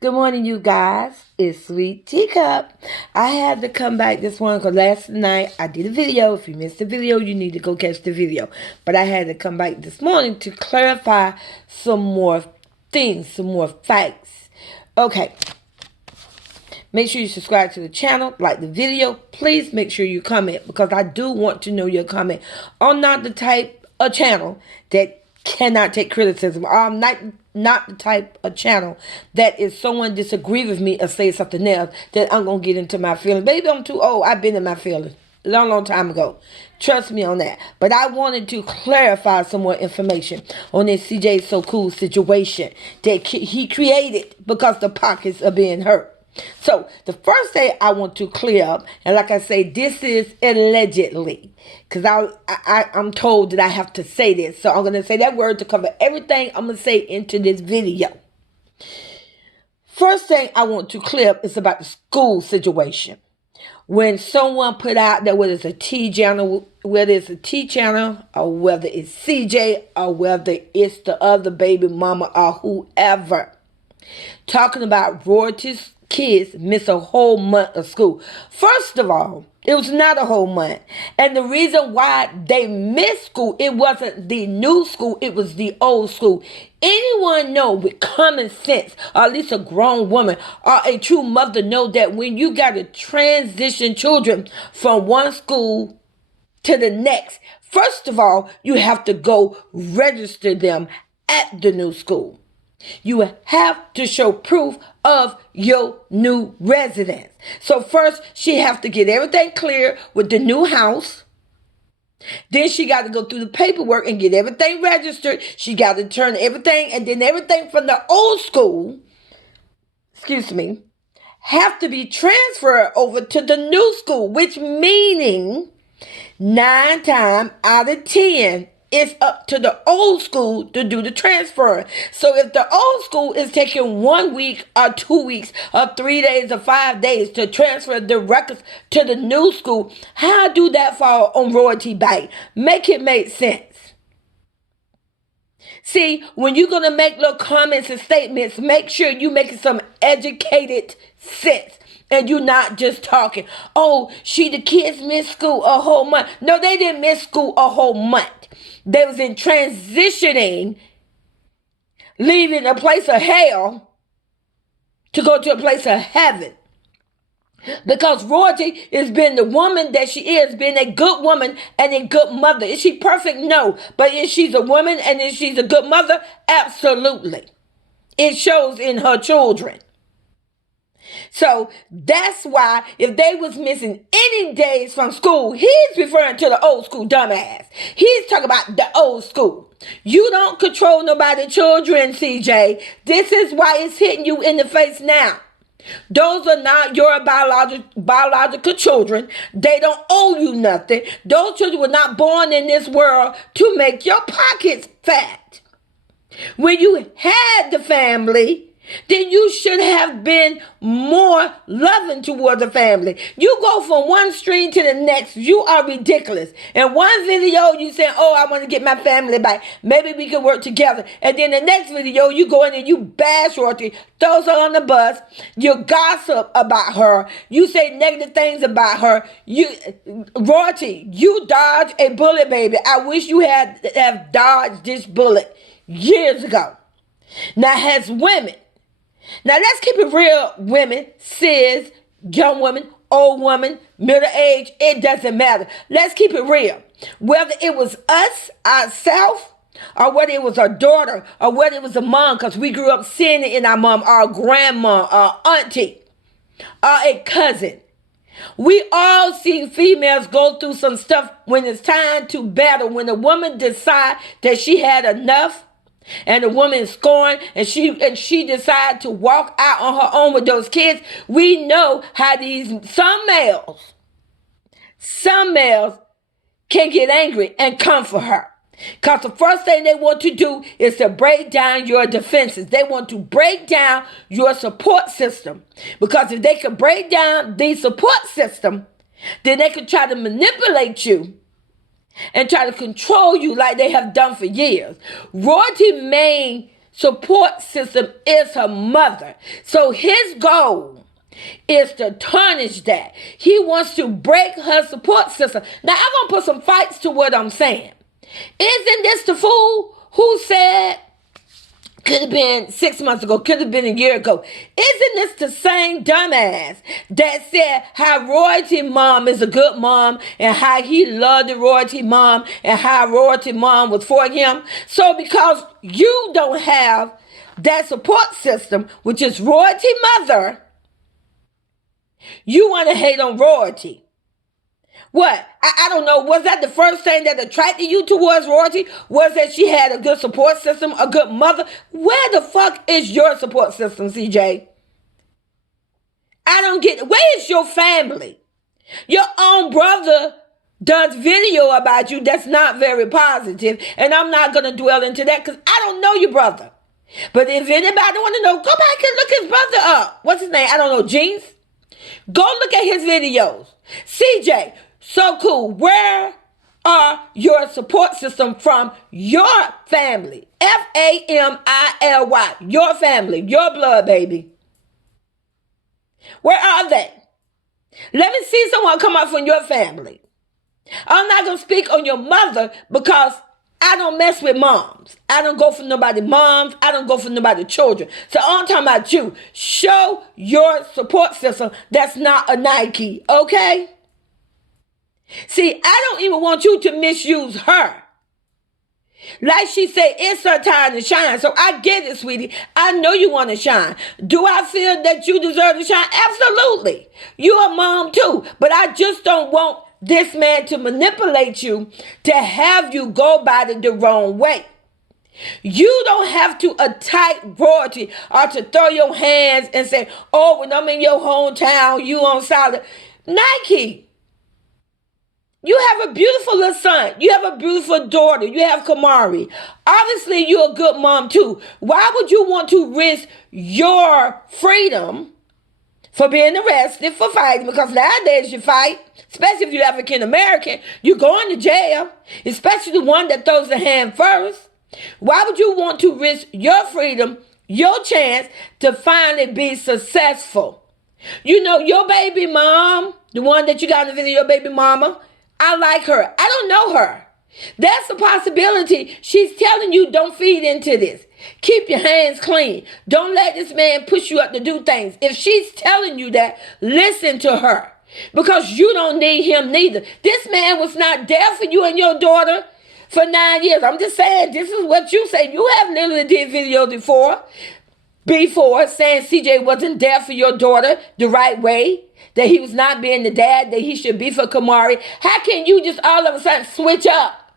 Good morning, you guys. It's Sweet Teacup. I had to come back this morning because last night I did a video. If you missed the video, you need to go catch the video. But I had to come back this morning to clarify some more things, some more facts. Okay. Make sure you subscribe to the channel, like the video. Please make sure you comment because I do want to know your comment. I'm not the type of channel that cannot take criticism. I'm not the type of channel that if someone disagree with me or say something else, that I'm going to get into my feelings. Baby, I'm too old. I've been in my feelings a long time ago. Trust me on that. But I wanted to clarify some more information on this CJ SoCool situation that he created because the pockets are being hurt. So the first thing I want to clear up, and like I say, this is allegedly, because I'm told that I have to say this. So I'm going to say that word to cover everything I'm going to say into this video. First thing I want to clear up is about the school situation. When someone put out that whether it's a T channel, whether it's a T channel, or whether it's CJ, or whether it's the other baby mama or whoever, talking about royalties, kids miss a whole month of school. First of all, it was not a whole month. And the reason why they missed school, it wasn't the new school, it was the old school. Anyone know with common sense, or at least a grown woman, or a true mother know that when you got to transition children from one school to the next, first of all, you have to go register them at the new school. You have to show proof of your new residence. So first, she have to get everything clear with the new house. Then she got to go through the paperwork and get everything registered. She got to turn everything, and then everything from the old school, have to be transferred over to the new school, which meaning 9 times out of 10, it's up to the old school to do the transfer. So if the old school is taking 1 week or 2 weeks or 3 days or 5 days to transfer the records to the new school, how do that fall on royalty back? Make it make sense. See, when you're going to make little comments and statements, make sure you making some educated sense. And you're not just talking, oh, the kids missed school a whole month. No, they didn't miss school a whole month. They was in transitioning, leaving a place of hell to go to a place of heaven. Because royalty has been the woman that she is, being a good woman and a good mother. Is she perfect? No. But is she a woman and is she a good mother? Absolutely. It shows in her children. So that's why if they was missing any days from school, he's referring to the old school dumbass. He's talking about the old school. You don't control nobody's children, CJ. This is why it's hitting you in the face now. Those are not your biological children. They don't owe you nothing. Those children were not born in this world to make your pockets fat. When you had the family, then you should have been more loving toward the family. You go from one stream to the next. You are ridiculous. In one video, you say, oh, I want to get my family back. Maybe we can work together. And then the next video, you go in and you bash royalty, throw her on the bus. You gossip about her. You say negative things about her. Royalty, you dodge a bullet, baby. I wish you had have dodged this bullet years ago. Now, as women, now let's keep it real, women, cis, young women, old woman, middle age, it doesn't matter. Let's keep it real. Whether it was us, ourselves, or whether it was our daughter, or whether it was a mom, because we grew up seeing it in our mom, our grandma, our auntie, or a cousin. We all see females go through some stuff when it's time to battle. When a woman decides that she had enough, and the woman is scorned, and she decided to walk out on her own with those kids. We know how some males can get angry and come for her. Because the first thing they want to do is to break down your defenses. They want to break down your support system. Because if they can break down the support system, then they can try to manipulate you and try to control you like they have done for years. Royalty main support system is her mother. So his goal is to tarnish that. He wants to break her support system. Now, I'm going to put some fights to what I'm saying. Isn't this the fool who said, could have been 6 months ago, could have been a year ago. Isn't this the same dumbass that said how royalty mom is a good mom and how he loved the royalty mom and how royalty mom was for him? So because you don't have that support system, which is royalty mother, you want to hate on royalty. What? I don't know. Was that the first thing that attracted you towards royalty? Was that she had a good support system, a good mother? Where the fuck is your support system, CJ? I don't get it. Where is your family? Your own brother does video about you that's not very positive, and I'm not going to dwell into that because I don't know your brother. But if anybody want to know, go back and look his brother up. What's his name? I don't know. Jeans? Go look at his videos. CJ SoCool, where are your support system from your family? Family, your family, your blood, baby. Where are they? Let me see someone come out from your family. I'm not going to speak on your mother because I don't mess with moms. I don't go for nobody moms. I don't go for nobody children. So I'm talking about you. Show your support system that's not a Nike, okay? See, I don't even want you to misuse her. Like she said, it's her time to shine. So I get it, sweetie. I know you want to shine. Do I feel that you deserve to shine? Absolutely. You're a mom too. But I just don't want this man to manipulate you to have you go about it the wrong way. You don't have to attack royalty or to throw your hands and say, oh, when I'm in your hometown, you on solid. Nike. You have a beautiful little son. You have a beautiful daughter. You have Kamari. Obviously, you're a good mom too. Why would you want to risk your freedom for being arrested for fighting? Because nowadays you fight, especially if you're African American, you're going to jail, especially the one that throws the hand first. Why would you want to risk your freedom, your chance to finally be successful? You know, your baby mom, the one that you got in the video, your baby mama, I like her. I don't know her. That's a possibility. She's telling you don't feed into this. Keep your hands clean. Don't let this man push you up to do things. If she's telling you that, listen to her. Because you don't need him neither. This man was not there for you and your daughter for 9 years. I'm just saying, this is what you say. You have literally did videos before saying CJ wasn't there for your daughter the right way, that he was not being the dad that he should be for Kamari. How can you just all of a sudden switch up?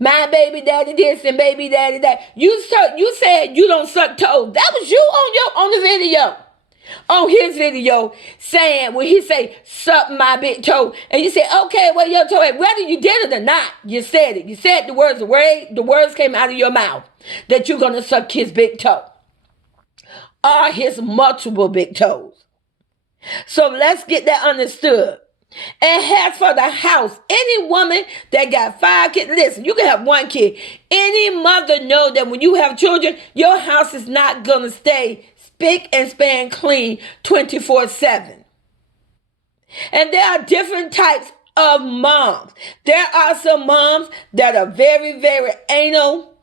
My baby daddy this and baby daddy that. You said you don't suck toes. That was you on the video. On his video saying, when he say, suck my big toe. And you say, okay, well, your toe, whether you did it or not, you said it. You said the words came out of your mouth that you're going to suck his big toe. Or his multiple big toes. So let's get that understood. And as for the house, any woman that got 5 kids, listen, you can have 1 kid. Any mother know that when you have children, your house is not going to stay spick and span clean 24/7. And there are different types of moms. There are some moms that are very, very anal.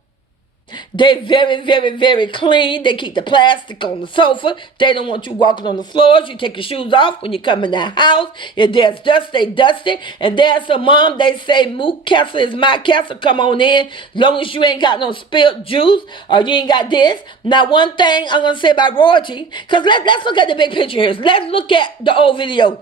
They're very, very, very clean. They keep the plastic on the sofa. They don't want you walking on the floors. You take your shoes off when you come in the house. If there's dust, they dust it. And there's some mom, they say, Mook Castle is my castle. Come on in. As long as you ain't got no spilled juice or you ain't got this. Now, one thing I'm going to say about royalty, because let's look at the big picture here. Let's look at the old video.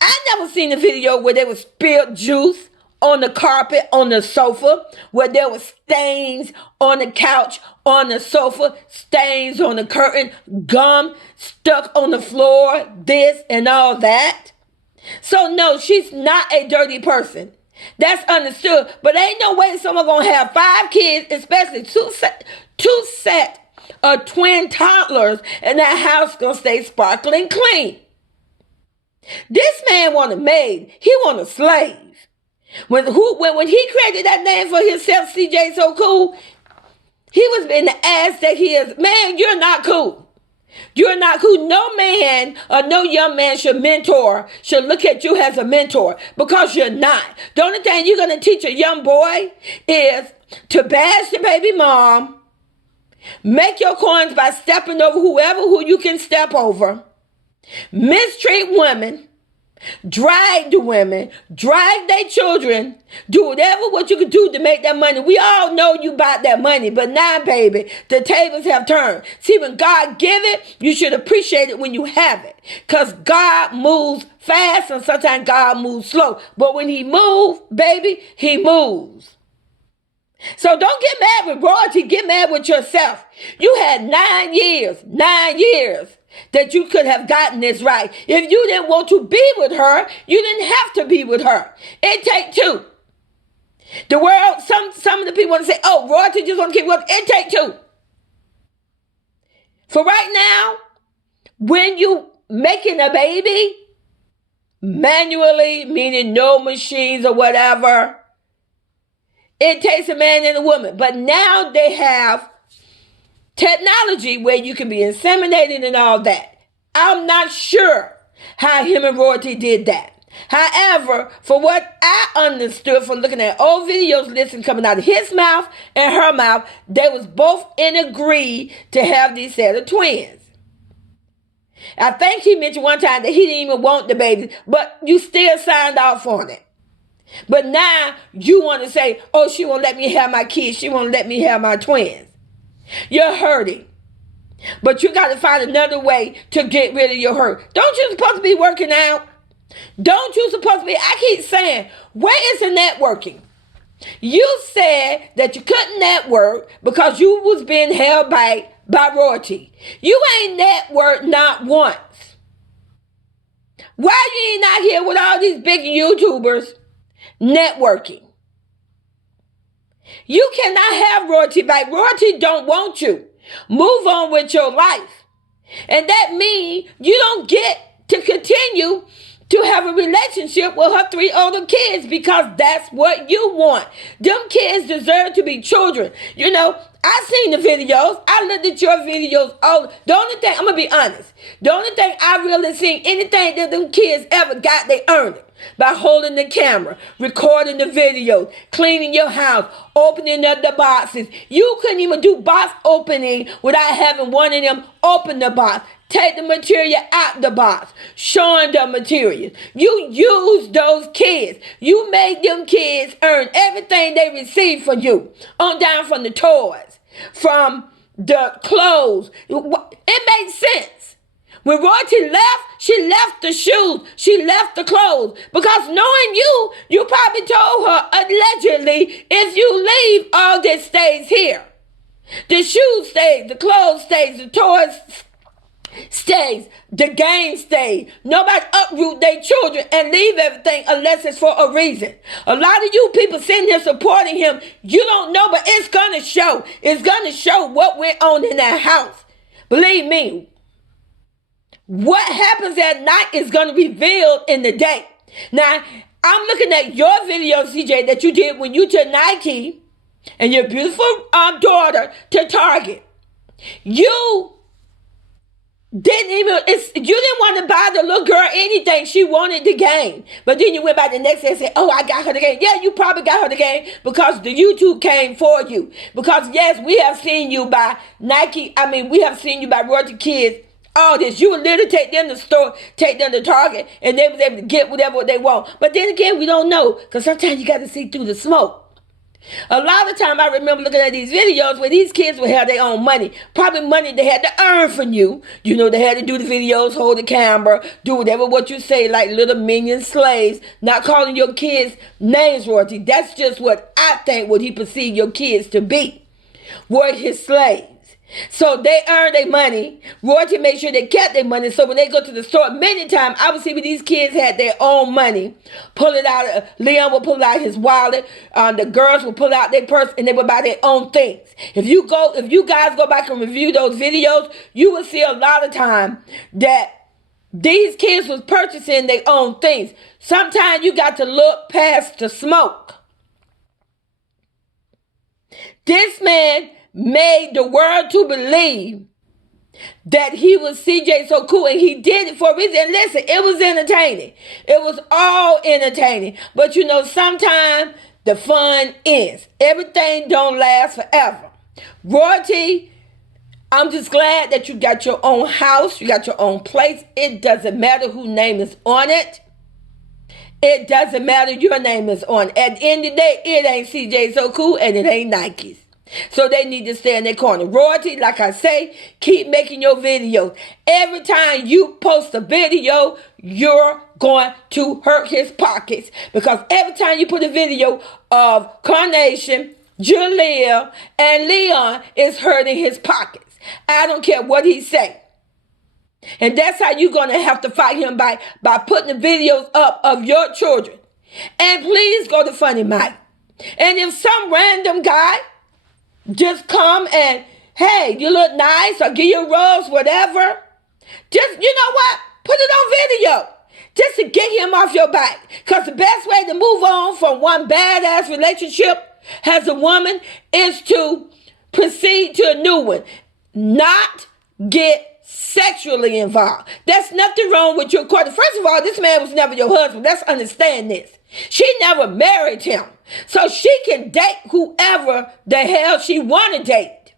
I never seen a video where there was spilled juice on the carpet, on the sofa, where there were stains on the couch, on the sofa, stains on the curtain, gum stuck on the floor, this and all that. So no, she's not a dirty person. That's understood. But ain't no way someone gonna have 5 kids, especially two set of twin toddlers, and that house gonna stay sparkling clean. This man want a maid. He want a slave. When he created that name for himself, CJ SoCool, He was in the ass that he is. Man, you're not cool. You're not cool. No man or no young man should look at you as a mentor, because you're not. The only thing you're going to teach a young boy is to bash the baby mom, make your coins by stepping over who you can step over, mistreat women, drag the women, drag their children, do whatever what you can do to make that money. We all know you bought that money, but now, baby, the tables have turned. See, when God give it, you should appreciate it when you have it, because God moves fast and sometimes God moves slow. But when he moves, baby, he moves. So don't get mad with royalty. Get mad with yourself. You had 9 years that you could have gotten this right. If you didn't want to be with her, you didn't have to be with her. It takes two. The world, some of the people want to say, oh, royalty just want to keep going. It takes two. For right now, when you making a baby, manually, meaning no machines or whatever, it takes a man and a woman. But now they have technology where you can be inseminated and all that. I'm not sure how him and royalty did that. However, for what I understood from looking at old videos, listening coming out of his mouth and her mouth, they was both in agree to have these set of twins. I think he mentioned one time that he didn't even want the baby, but you still signed off on it. But now you want to say, oh, she won't let me have my kids. She won't let me have my twins. You're hurting. But you got to find another way to get rid of your hurt. Don't you supposed to be working out? Don't you supposed to be? I keep saying, where is the networking? You said that you couldn't network because you was being held by royalty. You ain't networked not once. Why you ain't out here with all these big YouTubers networking? You cannot have royalty back. Royalty don't want you. Move on with your life. And that means you don't get to continue to have a relationship with her 3 older kids, because that's what you want. Them kids deserve to be children. You know, I seen the videos. I looked at your videos. The only thing, I'm going to be honest, the only thing I really seen, anything that them kids ever got, they earned it. By holding the camera, recording the videos, cleaning your house, opening up the boxes. You couldn't even do box opening without having one of them open the box, take the material out the box, showing the material. You used those kids. You made them kids earn everything they received from you, on down from the toys, from the clothes. It makes sense. When royalty left, she left the shoes, she left the clothes. Because knowing you probably told her, allegedly, if you leave, all this stays here. The shoes stays, the clothes stays, the toys stays, the game stays. Nobody uproot their children and leave everything unless it's for a reason. A lot of you people sitting here supporting him, you don't know, but it's going to show. It's going to show what went on in that house. Believe me. What happens at night is going to be revealed in the day. Now, I'm looking at your video, CJ, that you did when you took Nike and your beautiful daughter to Target. You didn't want to buy the little girl anything. She wanted the game. But then you went back the next day and said, oh, I got her the game. Yeah, you probably got her the game because the YouTube came for you. Because, yes, we have seen you by Nike. We have seen you by Royalty Kids. All this, you would literally take them to the store, take them to Target, and they was able to get whatever they want. But then again, we don't know, because sometimes you got to see through the smoke. A lot of time I remember looking at these videos where these kids would have their own money. Probably money they had to earn from you. You know, they had to do the videos, hold the camera, do whatever what you say, like little minion slaves, not calling your kids names royalty. That's just what I think what he perceived your kids to be, were his slaves. So they earned their money. Royalty made sure they kept their money. So when they go to the store, many times I would see when these kids had their own money, pull it out. Leon would pull out his wallet. The girls would pull out their purse and they would buy their own things. If you guys go back and review those videos, you will see a lot of time that these kids was purchasing their own things. Sometimes you got to look past the smoke. This man made the world to believe that he was CJ So Cool, and he did it for a reason. And listen, it was entertaining. It was all entertaining. But you know, sometimes the fun ends. Everything don't last forever. Royalty, I'm just glad that you got your own house, you got your own place. It doesn't matter whose name is on it. It doesn't matter your name is on it. At the end of the day, it ain't CJ So Cool and it ain't Nike's. So they need to stay in their corner. Royalty, like I say, keep making your videos. Every time you post a video, you're going to hurt his pockets. Because every time you put a video of Carnation, Jaleel, and Leon, it's hurting his pockets. I don't care what he say. And that's how you're going to have to fight him by putting the videos up of your children. And please go to Funny Mike. And if some random guy just come and, hey, you look nice, or give you a rose, whatever, just, you know what? Put it on video. Just to get him off your back. Because the best way to move on from one badass relationship as a woman is to proceed to a new one. Not get sexually involved. There's nothing wrong with your court. First of all, this man was never your husband. Let's understand this. She never married him. So she can date whoever the hell she want to date.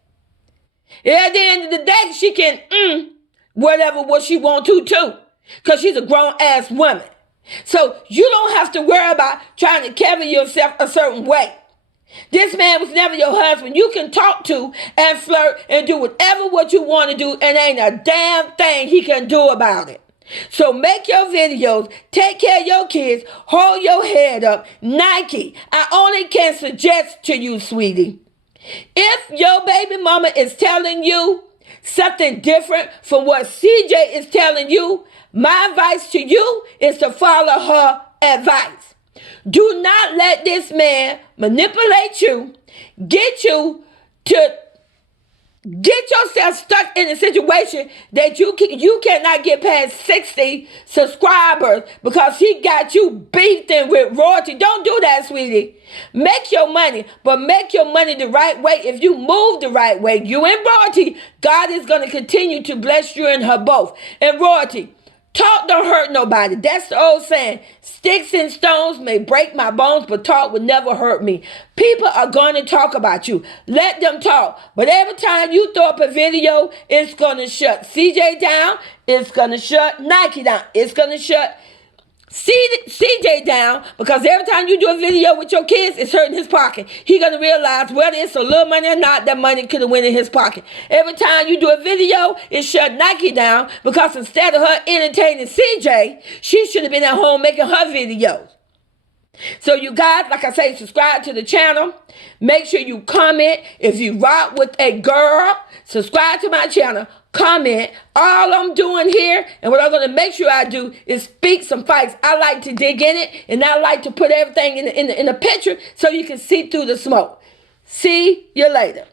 At the end of the day, she can whatever what she want to too. Because she's a grown-ass woman. So you don't have to worry about trying to carry yourself a certain way. This man was never your husband. You can talk to and flirt and do whatever what you want to do, and ain't a damn thing he can do about it. So make your videos, take care of your kids, hold your head up. Nike, I only can suggest to you, sweetie, if your baby mama is telling you something different from what CJ is telling you, my advice to you is to follow her advice. Do not let this man manipulate you, get you to get yourself stuck in a situation that you cannot get past 60 subscribers because he got you beefing with royalty. Don't do that, sweetie. Make your money, but make your money the right way. If you move the right way, you and royalty, God is going to continue to bless you and her both. And royalty, talk don't hurt nobody. That's the old saying. Sticks and stones may break my bones, but talk would never hurt me. People are going to talk about you. Let them talk. But every time you throw up a video, it's going to shut CJ down. It's going to shut Nike down. It's going to shut CJ down, because every time you do a video with your kids, it's hurting his pocket. He's going to realize whether it's a little money or not, that money could have went in his pocket. Every time you do a video, it shut Nike down, because instead of her entertaining CJ, she should have been at home making her videos. So you guys, like I say, subscribe to the channel. Make sure you comment. If you rock with a girl, subscribe to my channel. Comment. All I'm doing here, and what I'm going to make sure I do, is speak some facts. I like to dig in it, and I like to put everything in the picture so you can see through the smoke. See you later.